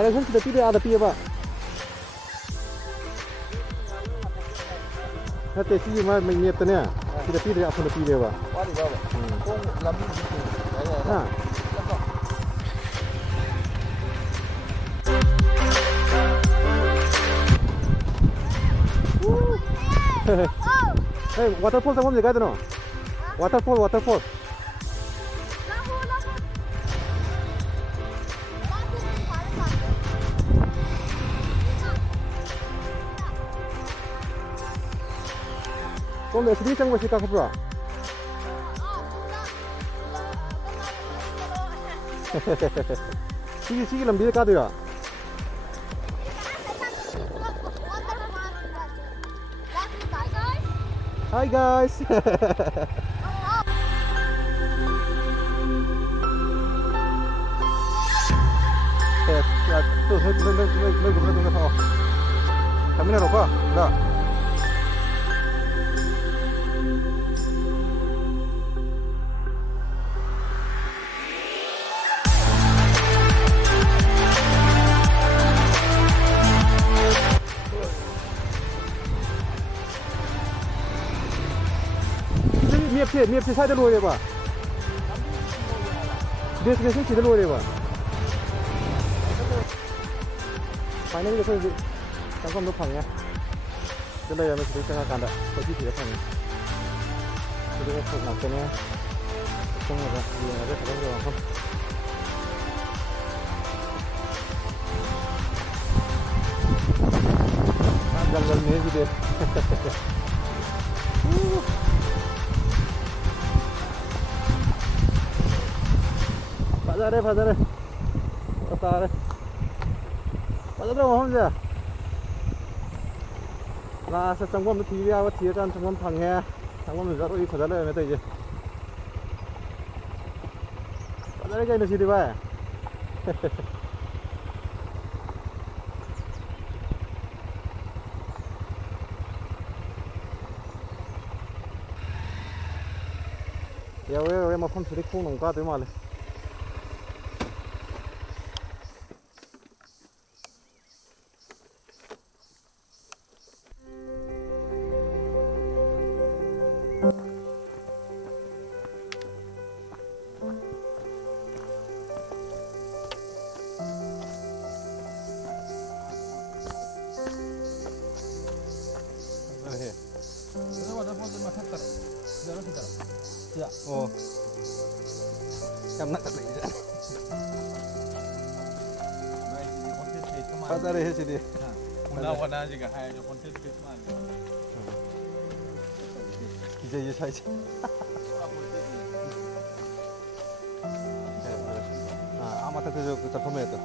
Direction sudah pilih ada pilih pak. Nanti sih mah mengingatnya sudah pilih apa sudah pilih pak. Wali bawa. Kong lambi gitu. Nah. Hey, waterfall sama juga ada no? Waterfall. Kau lihat sedih cang masih kakak bro? Sigi lambi kado ya? Hi guys. Tuh, nunggu tahu. Kami naruh dah. Miap sih saya dulu ya pak. Biasanya sih dulu ya pak. Finally kita sudah tangkap lupangnya. Sudah ya masih tengah kanda. Tapi tidak pang. Sudah kita naknya. Tengah dah. Dia ada sekarang dia langsung. Jungle ni juga. 바다래 왔다 바다래 혼자 나서 정범도 TV하고 뒤에 간 정범 방해 정범 자로 이 바다래 메다 이제 바다래가 있는 시리 봐 야 왜 막 펌 들이 코 농가 들 말래 Ya, oh, karena kata dia. Pasar ya sini. Warna juga hai, jo konten Christmas. Iya saja. Nah, amat itu kita pemeta.